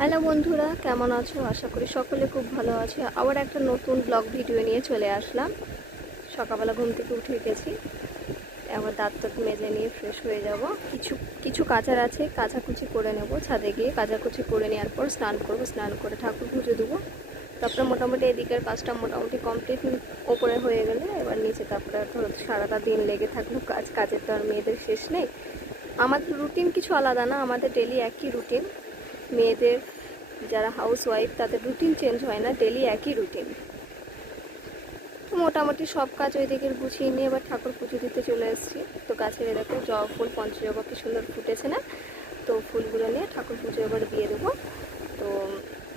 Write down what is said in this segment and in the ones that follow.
Hello বন্ধুরা, কেমন আছো? আশা করি সকলে খুব ভালো আছে। আবার একটা নতুন ব্লগ ভিডিও নিয়ে চলে আসলাম। সকালবেলা ঘুম থেকে উঠে গেছি। এবার দাঁত টাত মেজে নিয়ে ফ্রেশ হয়ে যাব। কিছু কিছু কাচার আছে, কাচাকুচি করে নেব ছাদে গিয়ে। কাচাকুচি করে নেওয়ার পর স্নান করব, স্নান করে ঠাকুর পুজো দেবো। তারপরে মোটামুটি এদিকের কাজটা মোটামুটি কমপ্লিট ওপরে হয়ে গেলে এবার নিচে তারপরে ধরো সারাটা দিন লেগে থাকল কাজ, কাজের তো আর মেয়েদের শেষ নেই। আমাদের রুটিন কিছু আলাদা না, আমাদের ডেলি একই রুটিন মেয়েদের, যারা হাউস ওয়াইফ তাদের রুটিন চেঞ্জ হয় না ডেলি একই রুটিন তো মোটামুটি সব কাজ ওই দিকের গুছিয়ে নিয়ে এবার ঠাকুর পুজো দিতে চলে এসেছি। তো গাছের দেখো, জবা ফুল, পঞ্চজবা, কি সুন্দর ফুটেছে না? তো ফুলগুলো নিয়ে ঠাকুর পুজো এবার দিয়ে দেবো। তো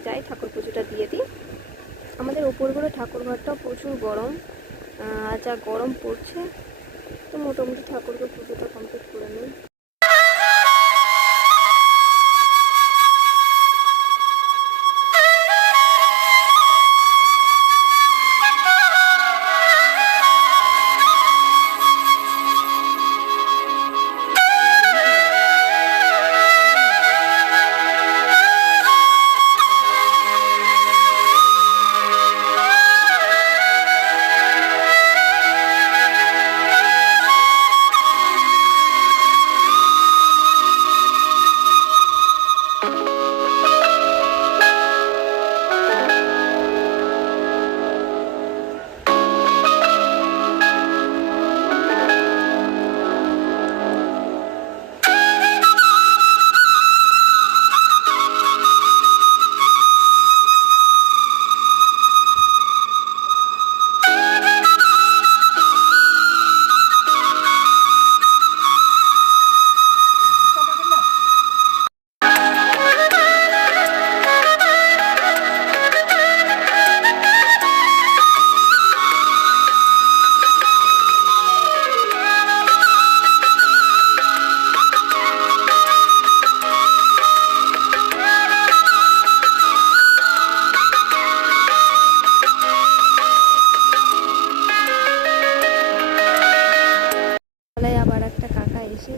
যাই, ঠাকুর পুজোটা দিয়ে দিই। আমাদের ওপরগুলো ঠাকুর ঘরটাও প্রচুর গরম। আর যা গরম পড়ছে, তো মোটামুটি ঠাকুরকে পুজোটা কমপ্লিট করে নিই।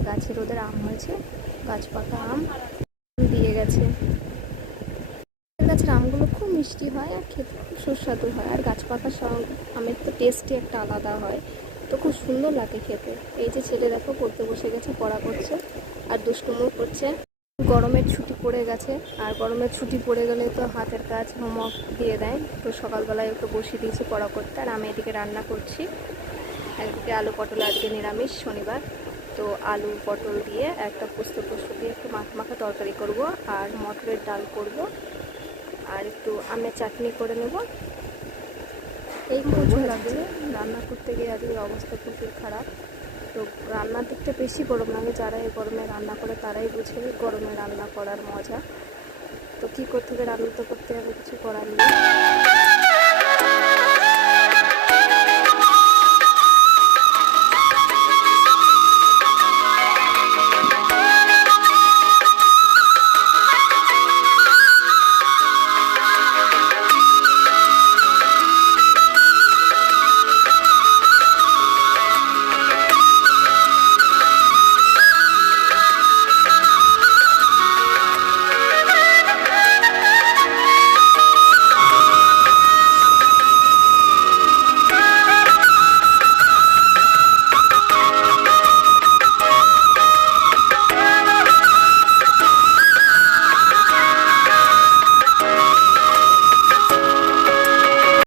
গাছের ওদের আম হয়েছে, গাছ পাকা আম দিয়ে গেছে। গাছের আমগুলো খুব মিষ্টি হয় আর খেতে খুব সুস্বাদু হয়। আর গাছ পাকা আমের তো টেস্টই একটা আলাদা হয়। তো খুব সুন্দর লাগে খেতে। এই যে ছেলে দেখো পড়তে বসে গেছে, পড়া করছে আর দুষ্টুমো করছে। গরমের ছুটি পড়ে গেছে আর গরমের ছুটি পড়ে গেলে তো হাতের কাজ, হোমওয়ার্ক দিয়ে দেয়। তো সকালবেলায় ওকে বসিয়ে দিয়েছি পড়া করতে। আর আমি এদিকে রান্না করছি। একদিকে আলু পটল, আজকে নিরামিষ, শনিবার। তো আলু পটল দিয়ে একটা পোস্ত পোস্ত দিয়ে একটু মাখা মাখা তরকারি করব আর মটরের ডাল করব। আর একটু আমের চাটনি করে নেব। এই প্রচুর লাগছে রান্না করতে গিয়ে আজকের অবস্থা প্রচুর খারাপ। তো রান্নার দিকটা বেশি গরম লাগে। যারা এই গরমে রান্না করে তারাই বুঝে গরমে রান্না করার মজা। তো কী করতে হবে? রান্না তো করতে হবে কিছু করার নেই।